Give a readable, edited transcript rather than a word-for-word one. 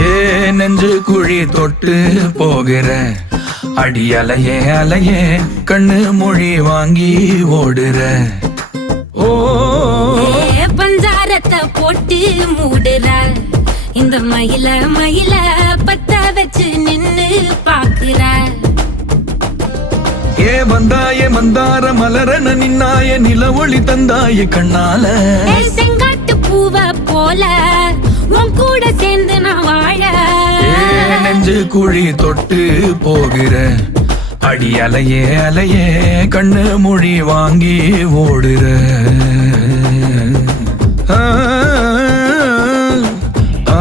ஏ நெஞ்சு குழி தொட்டு போகிற அடி அலையே அலையே கண்ணு மொழி வாங்கி ஓடுற. ஓ பஞ்சாரத்தை போட்டு மூடுற இந்த மயில மயில பத்த வச்சு நின்னு பாக்குற. ஏ வந்தாய மந்தார மலரன நின்னாய நில ஒளி தந்தாய கண்ணால. செங்காட்டு பூவ போல உன் கூட சேர்ந்து நான் வாழ. நெஞ்சு குழி தொட்டு போகிற அடி அலையே அலையே கண்ணு மொழி வாங்கி ஓடுற. ஆ ஆ